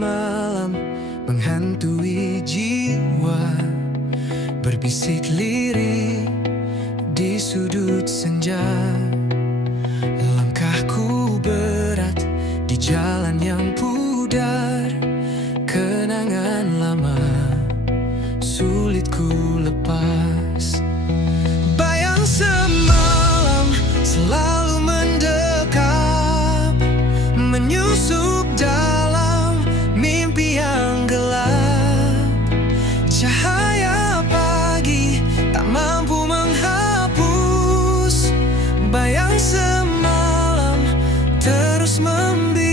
semalam menghantui jiwa, berbisik lirik di sudut senja. Langkahku berat di jalan yang pudar, kenangan lama sulit ku lepas. Bayang semalam selalu mendekap, menyusup dalam mimpi yang gelap. Cahaya pagi tak mampu menghapus bayang semalam terus membius.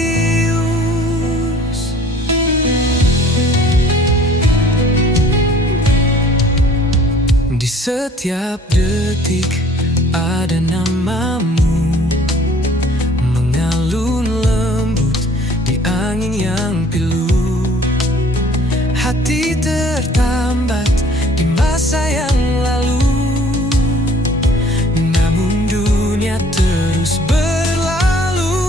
Di setiap detik ada namamu mengalun lembut di angin yang pilu. Hati tertambat di masa yang lalu, namun dunia terus berlalu.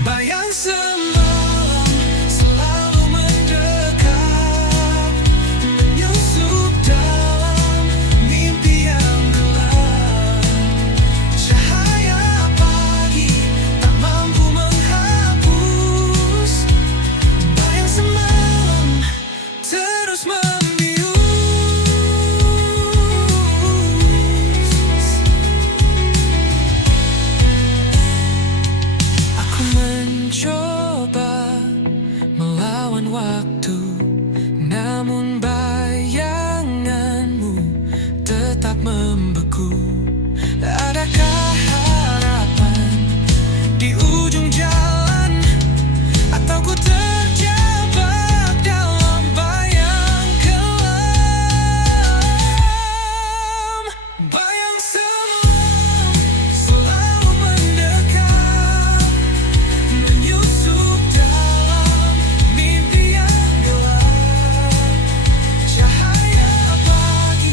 Bayang semalam selalu mendekat, menyusup dalam mimpi yang gelap. Cahaya pagi tak mampu menghapus bayang semalam terus membius. Aku mencoba melawan waktu, namun bayanganmu tetap membeku. Adakah harapan di ujung jalan, atau ku terjebak dalam bayang kelam? Bayang semalam selalu mendekat, menyusup dalam mimpi yang gelap. Cahaya pagi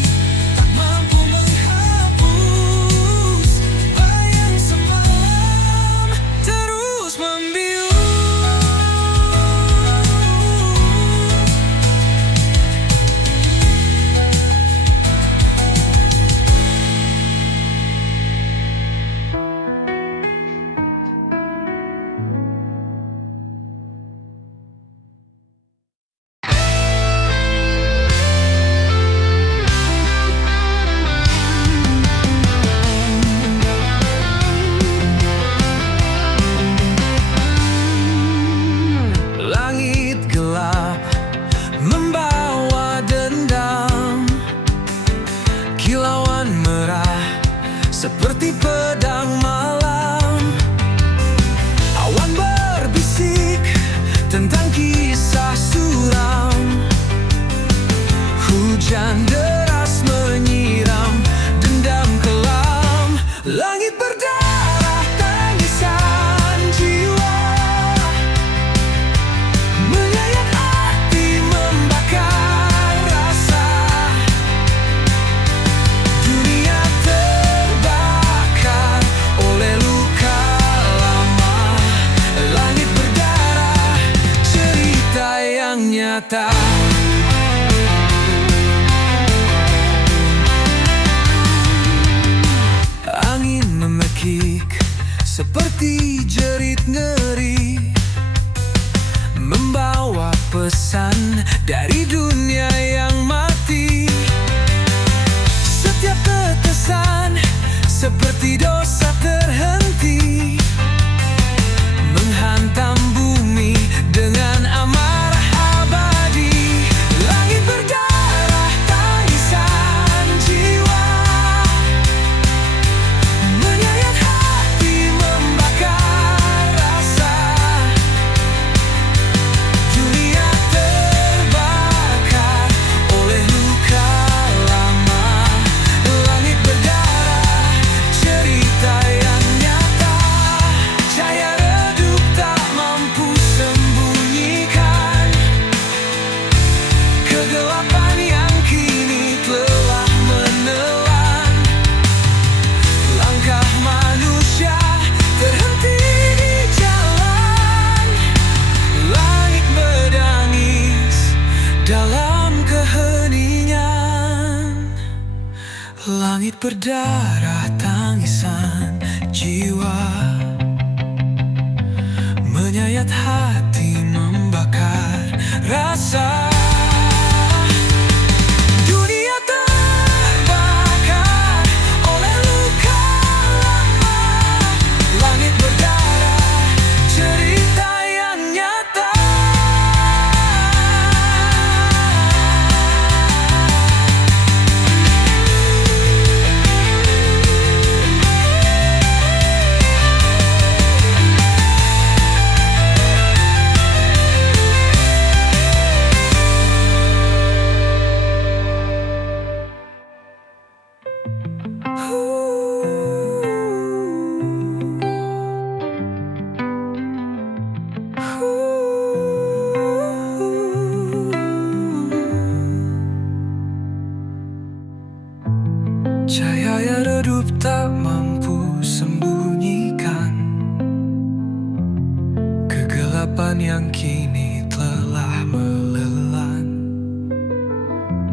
tak mampu menghapus bayang semalam terus membius. Langit gelap membawa dendam, kilauan merah seperti pedang malam. Awan berbisik tentang kisah suram, hujan deras menyiram dendam kelam. Langit berdarah tangisan jiwa, menyayat hati membakar rasa. Dunia terbakar oleh luka lama. Langit berdarah, cerita yang nyata. Angin memekik seperti jerit ngeri, membawa pesan dari dunia yang mati. Setiap tetesan seperti dosa terhenti, menghantam bumi dengan amarah abadi. Langit berdarah tangisan jiwa, menyayat hati membakar rasa. Dunia terbakar dalam keheningan. Langit berdarah tangisan jiwa, menyayat hati, membakar rasa. Dunia terbakar oleh luka lama. Langit berdarah, cerita yang nyata. Cahaya redup tak mampu sembunyikan kegelapan yang kini telah melelan.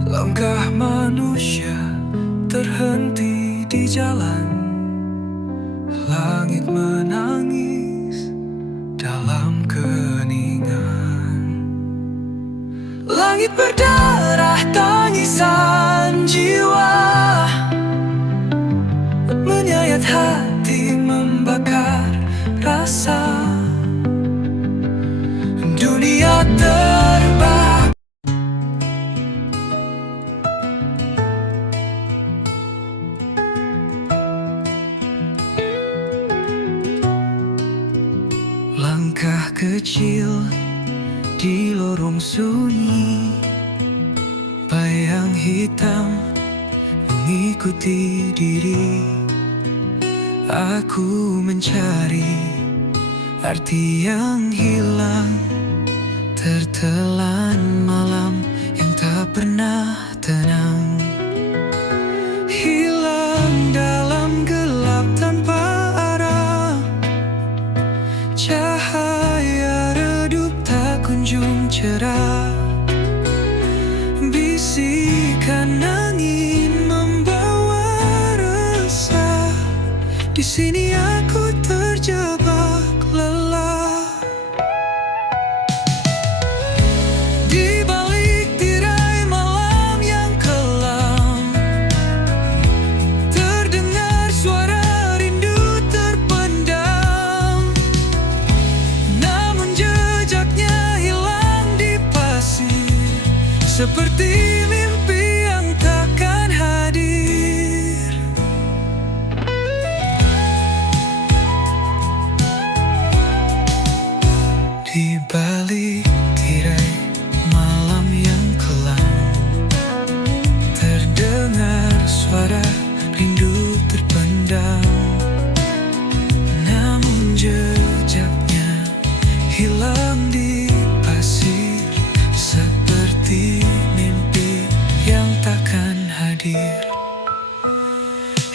Langkah manusia terhenti di jalan. Langit menangis dalam keheningan. Langit berdarah tangisan jiwa, menyayat hati, membakar rasa. Dunia terbakar. Langkah kecil di lorong sunyi, bayang hitam mengikuti diri. Aku mencari arti yang hilang, tertelan malam yang tak pernah tenang. Hilang dalam gelap tanpa arah, cahaya redup tak kunjung cerah. Bisikan angin membawa resah. Di sini aku terjebak lelah. Di balik tirai malam yang kelam, terdengar suara rindu terpendam. Namun jejaknya hilang di pasir, seperti mimpi yang takkan hadir. Di balik tirai malam yang kelam, terdengar suara rindu terpendam. Namun jejaknya hilang di pasir, seperti mimpi yang takkan hadir.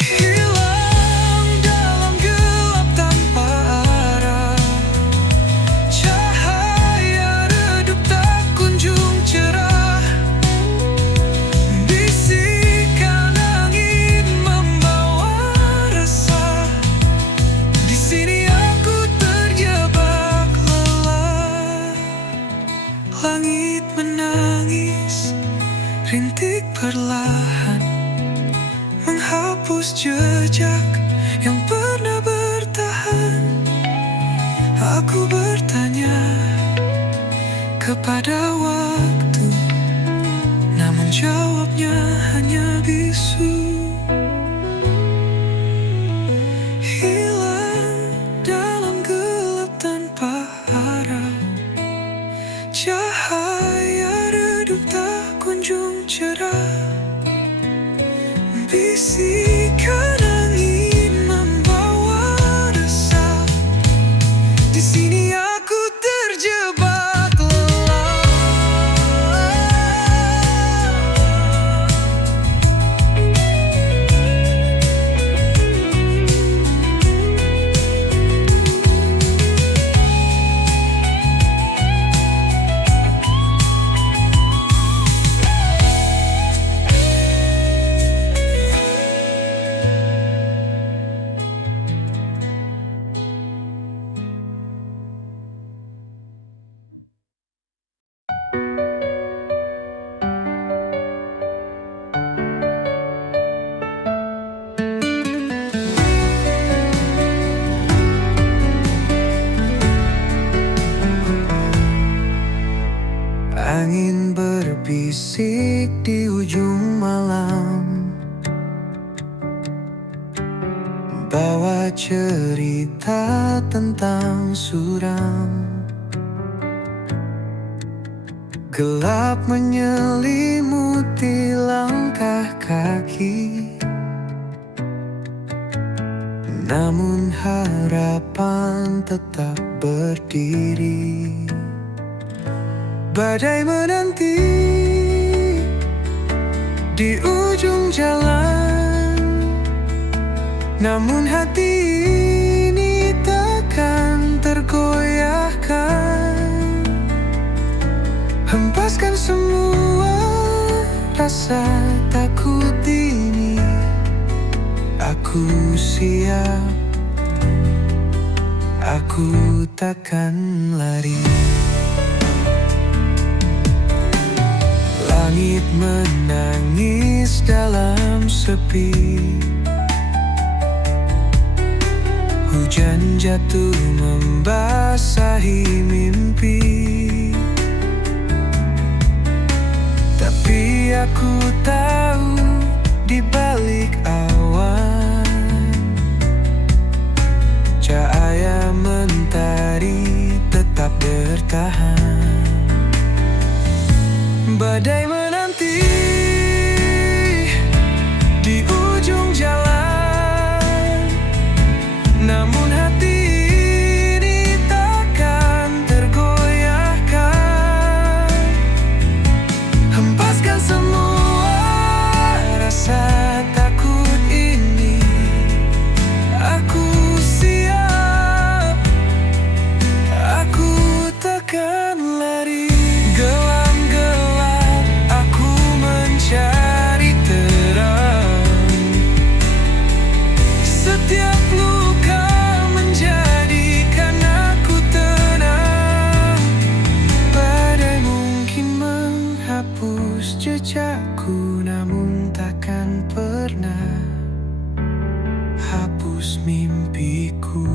Hilang dalam gelap tanpa arah, cahaya redup tak kunjung cerah. Bisikan angin membawa resah. Di sini aku terjebak lelah. Langit menangis, rintik perlahan menghapus jejak yang pernah bertahan. Aku bertanya kepada waktu, namun jawabnya hanya bisu. Hilang dalam gelap tanpa arah, cahaya redup tak kunjung cerah. Bisikan angin membawa resah. Di sini aku terjebak lelah. musik di ujung malam, bawa cerita tentang suram. Gelap menyelimuti langkah kaki, namun harapan tetap berdiri. Badai menanti di ujung jalan, namun hati ini takkan tergoyahkan. Hempaskan semua rasa takut ini, aku siap, aku takkan lari. Langit menangis dalam sepi, hujan jatuh membasahi mimpi. Tapi aku tahu di balik awan, cahaya mentari tetap bertahan. Badai menanti di ujung jalan, namun hati ini takkan tergoyahkan. Hempaskan semua rasa takut ini, aku siap, aku takkan lari. Gelam-gelap aku mencari terang, setiap luka menjadikan aku tenang. Badai mungkin menghapus jejakku, namun takkan pernah hapus mimpiku.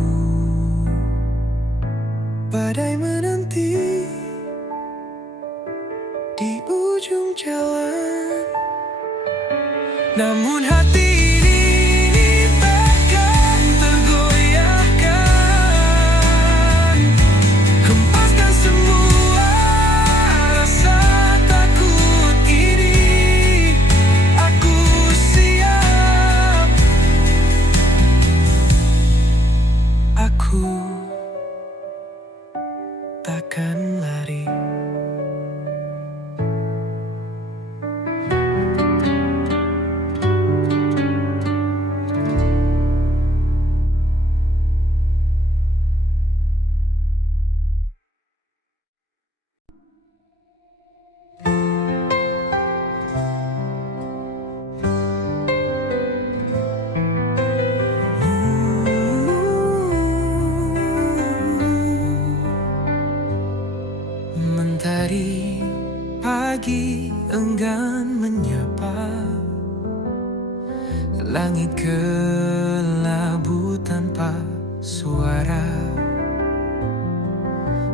Badai menanti di ujung jalan, namun hati ini takkan tergoyahkan. Hempaskan semua rasa takut ini, aku siap, aku takkan lari. Mentari pagi enggan menyapa, langit kelabu tanpa suara.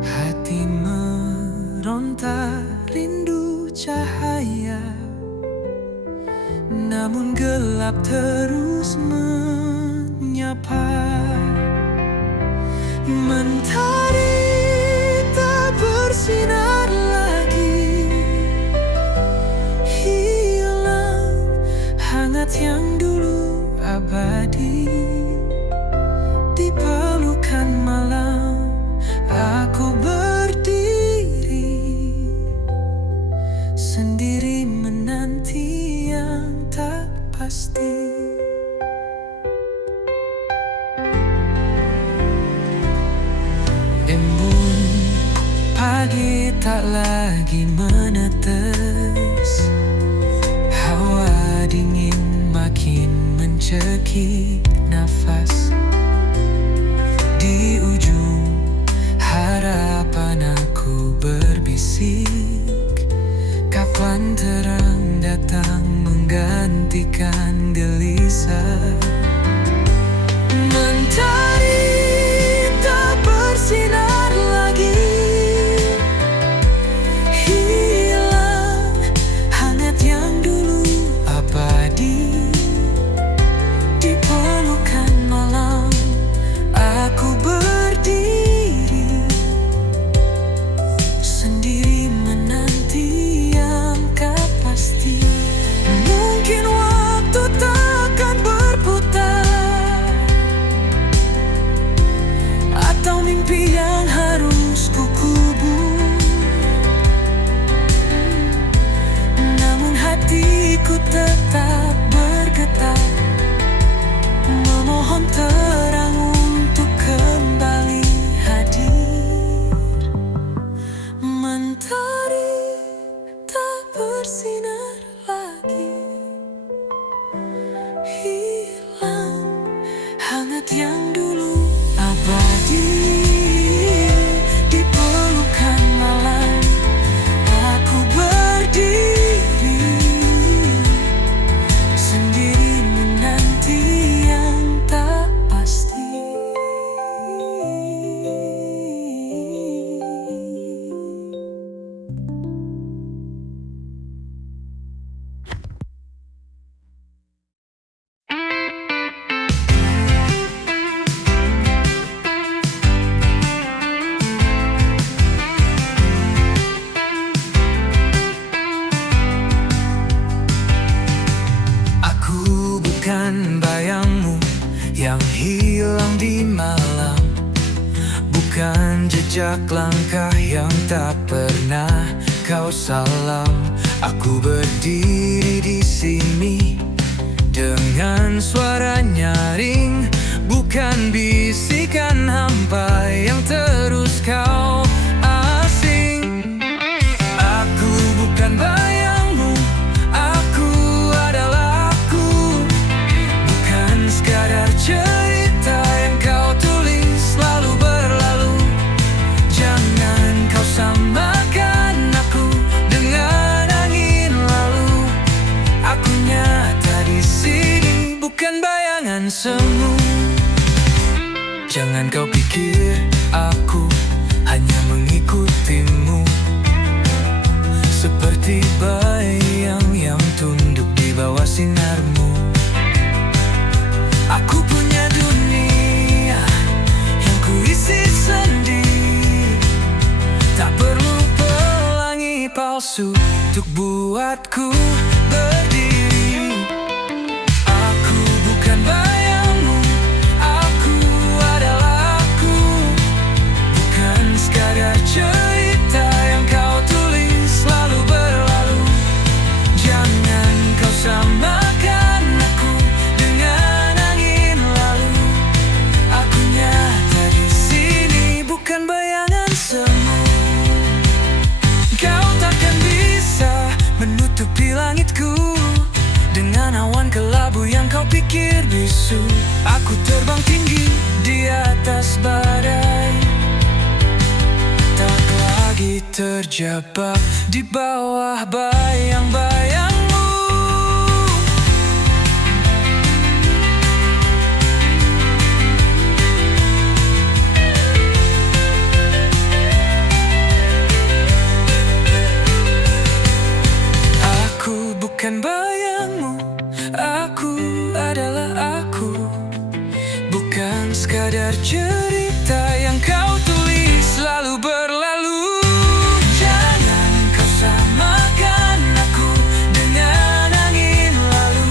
Hati meronta rindu cahaya, namun gelap terus menyapa. Mentari tak bersinar lagi, hilang hangat yang dulu abadi. Di pelukan malam aku berdiri, sendiri menanti yang tak pasti. Embun pagi tak lagi menetes, hawa dingin makin mencekik nafas. Di ujung harapan aku berbisik, kapan terang datang menggantikan gelisah. Mentari tak bersinar lagi, hilang Hatiku tetap bergetar, memohon terang untuk kembali hadir. Mentari tak bersinar lagi, hilang hangat yang dulu abadi. Di pelukan malam aku berdiri, sendiri menanti yang tak pasti. Aku bukan bayangmu yang hilang di malam, bukan jejak langkah yang tak pernah kau salam. Aku berdiri di sini dengan suara nyaring, bukan bisikan hampa yang terus kau asing. Aku bukan bayangmu, aku adalah aku, bukan sekadar cerita yang kau tulis lalu berlalu. Jangan kau samakan aku dengan angin lalu. Aku nyata di sini, bukan bayangan semu. Jangan kau pikir aku hanya mengikutimu, seperti bayang yang tunduk di bawah sinarmu. Aku punya dunia yang kuisi sendiri, tak perlu pelangi palsu untuk buatku berdiri. Aku bukan bayangmu, aku adalah aku, bukan sekadar cerita yang kau tulis lalu berlalu. Jangan kau samakan aku dengan angin lalu. Aku nyata di sini, bukan bayangan semu. Kau takkan bisa menutupi langitku dengan awan kelabu yang kau pikir bisu. Aku terbang tinggi di atas badai, tak lagi terjebak di bawah bayang-bayangmu. Aku bukan bayangmu, aku adalah aku, bukan sekadar cerita yang kau tulis lalu berlalu. Jangan kau samakan aku dengan angin lalu.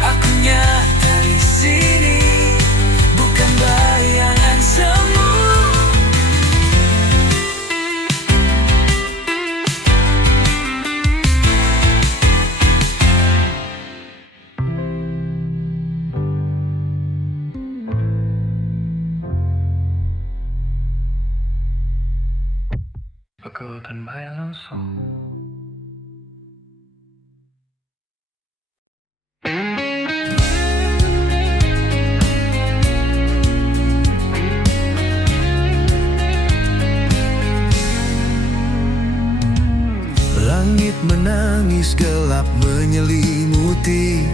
Aku nyata di sini, bukan bayangan semu. Bagaikan bayang langsung. Langit menangis gelap menyelimuti,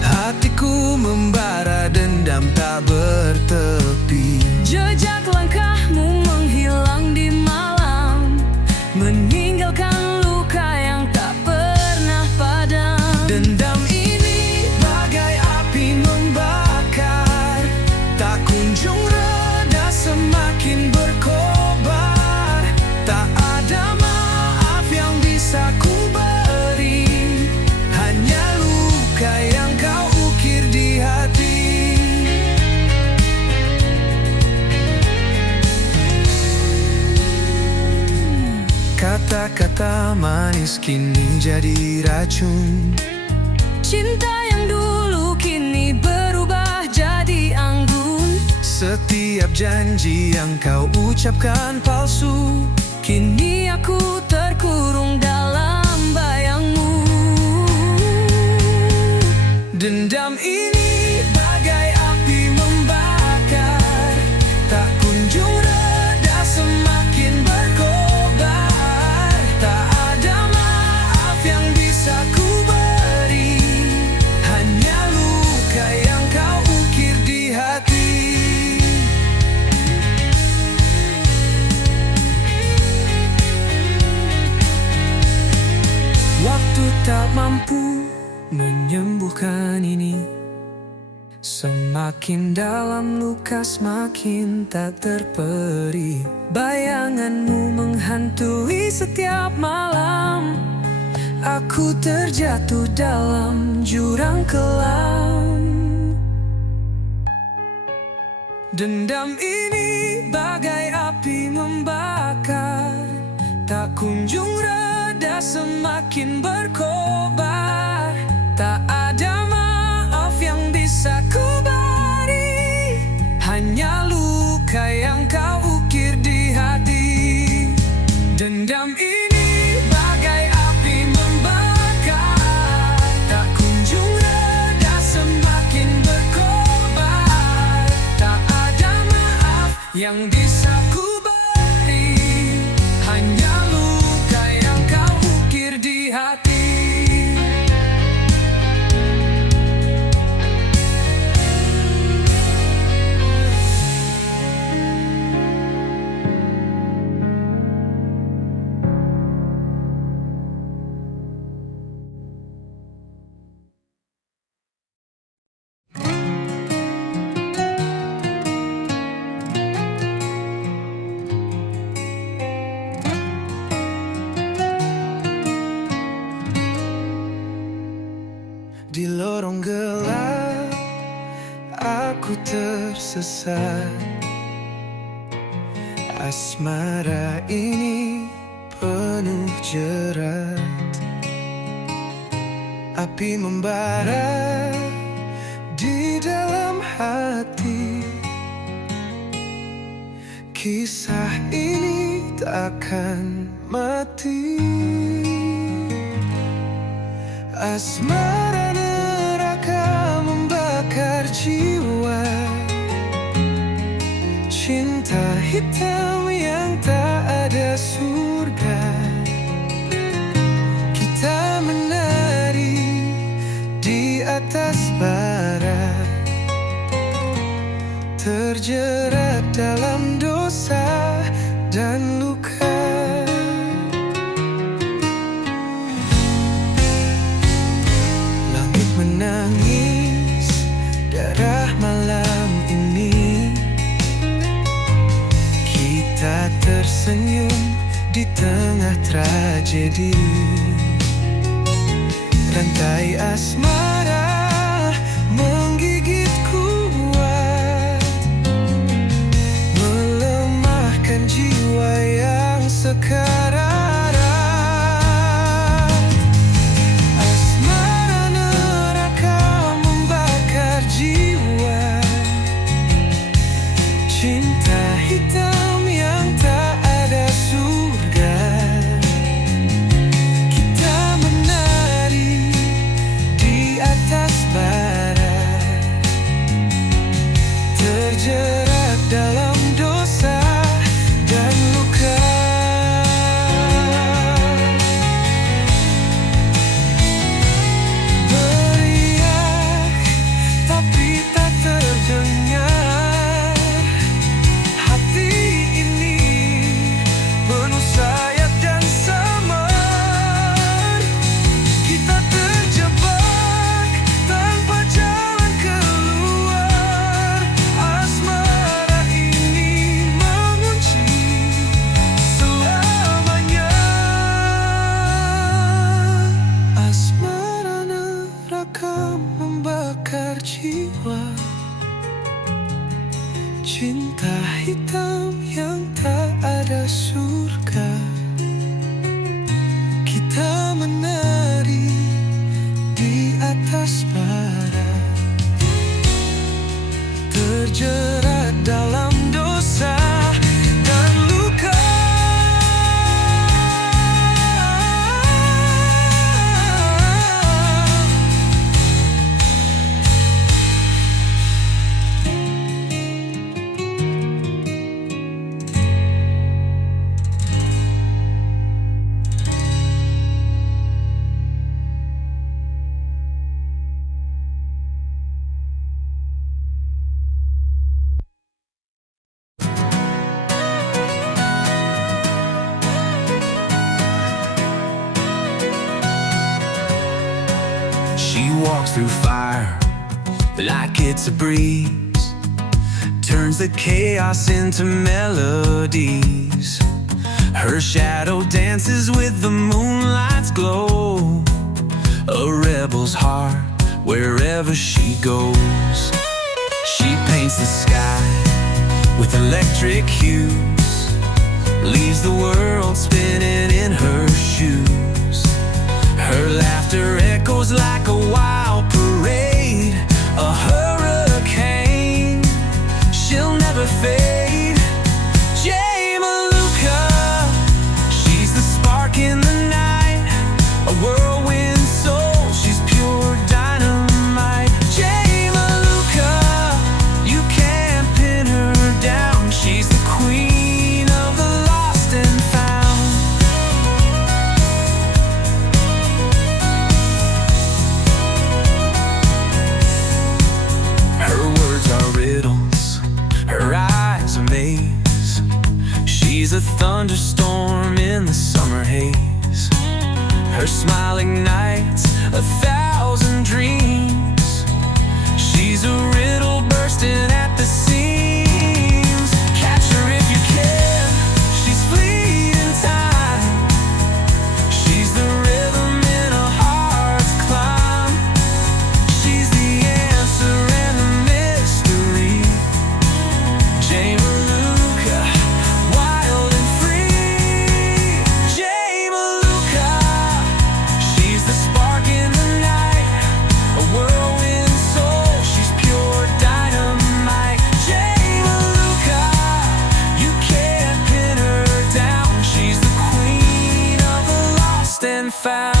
hatiku membara dendam tak bertepi. Jejak langkahmu menghilang di malam, meninggalkan luka yang tak pernah padam. Dendam ini bagai api membakar, tak kunjung reda semakin berkobar. Tak ada maaf yang bisa ku beri, hanya luka yang kau ukir di hati. Kata-kata kata manis kini jadi racun. Cinta yang dulu kini berubah jadi anggun. Setiap janji yang kau ucapkan palsu, Kini aku terkurung dalam bayangmu. dendam ini bagai api membakar, tak kunjung reda semakin berkobar. Tak ada maaf yang bisa ku beri, hanya luka yang kau ukir di hati. Waktu tak mampu menyembuhkan ini. Semakin dalam luka semakin tak terperi. Bayanganmu menghantui setiap malam. Aku terjatuh dalam jurang kelam. Dendam ini bagai api membakar, tak kunjung reda semakin berkobar. Tak ada maaf yang bisa ku beri, hanya luka yang kau ukir di hati. Dendam ini bagai api membakar, tak kunjung reda semakin berkobar. Tak ada maaf yang bisa ku beri, hanya luka yang kau ukir di hati. Di lorong gelap, aku tersesat. Asmara ini penuh jerat. Api membara di dalam hati. Kisah ini takkan mati. Asmara neraka membakar jiwa. Cinta hitam yang tak ada surga. Kita menari di atas bara, terjerat dalam dosa dan luka. Menangis darah malam ini. Kita tersenyum di tengah tragedi. Rantai asmara menggigit kuat, melemahkan jiwa yang sekarat. Cinta hitam yang tak ada surga. Kita menari di atas bara, terjerat dalam dosa dan luka. Beriak tapi tak terdengar. Membakar jiwa. Cinta hitam yang tak ada surga. walks through fire like it's a breeze, turns the chaos into melodies. Her shadow dances with the moonlight's glow, a rebel's heart wherever she goes. She paints the sky with electric hues, leaves the world spinning in her shoes. Her laughter echoes like a wild parade, a hurricane, she'll never fade. Jay Maluka, she's the spark in the night, a whirlwind soul, she's pure dynamite. Jay Maluka, you can't pin her down, she's the queen of the lost and found. Her words are riddles, her eyes a maze. She's a thunderstorm in the summer haze. Her smile ignites 1,000 dreams. She's a riddle bursting at the seams. Catch her if you can, she's fleeting time. She's the rhythm in a heart's climb. She's the answer and the mystery. Jay Maluka, wild and free. Jay Maluka, she's the spark in the night, a whirlwind soul, she's pure dynamite. Jay Maluka, you can't pin her down, she's the queen of the lost and found.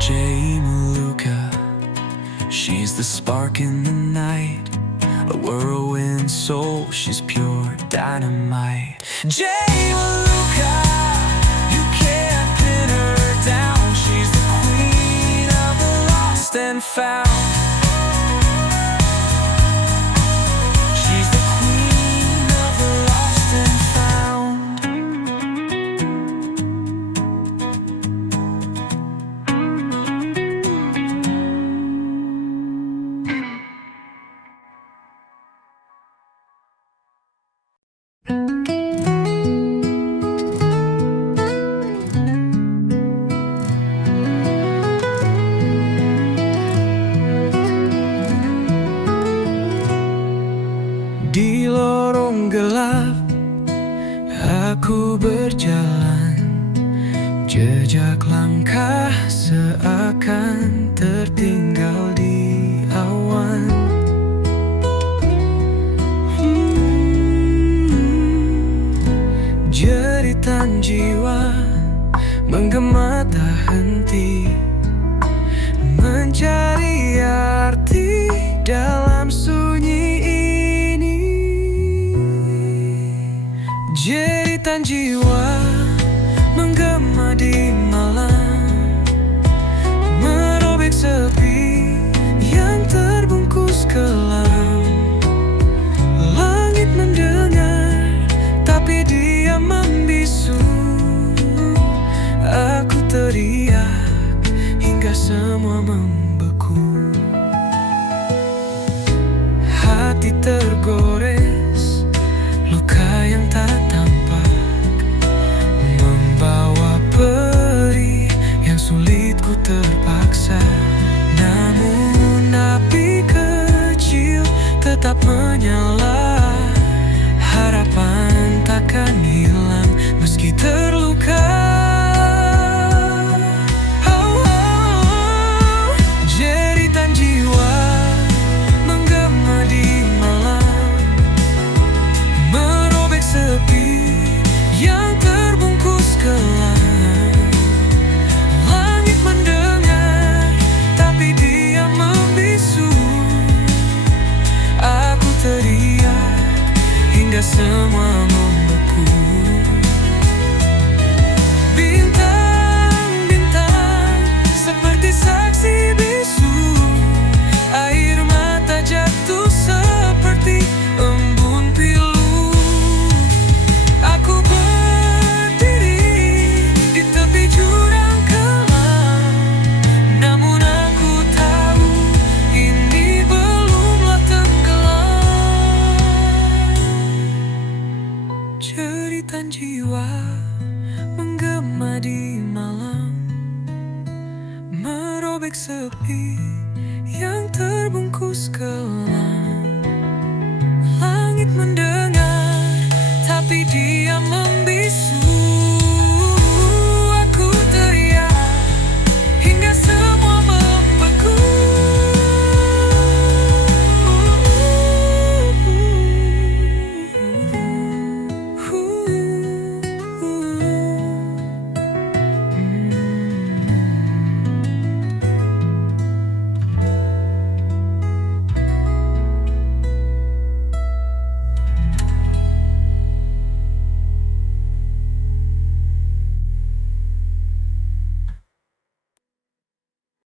Jay Maluka, she's the spark in the night, a whirlwind soul, she's pure dynamite. Jay Maluka, you can't pin her down, she's the queen of the lost and found. She's the queen of the lost and found. Di lorong gelap aku berjalan, jejak langkah seakan tertinggal di awan. Jeritan jiwa menggema tak henti, mencari arti dalam sunyi ini. Jeritan jiwa menggema di malam, merobek sepi yang terbungkus kelam. Langit mendengar, tapi dia membisu. Aku teriak hingga semua membeku. Hati tergores, luka yang tak tampak, membawa perih yang sulit ku terpaksa. Namun api kecil tetap menyala, harapan takkan hilang meski terluka. Oh, oh, bilik sepi yang terbungkus gelap. Langit mendengar, tapi dia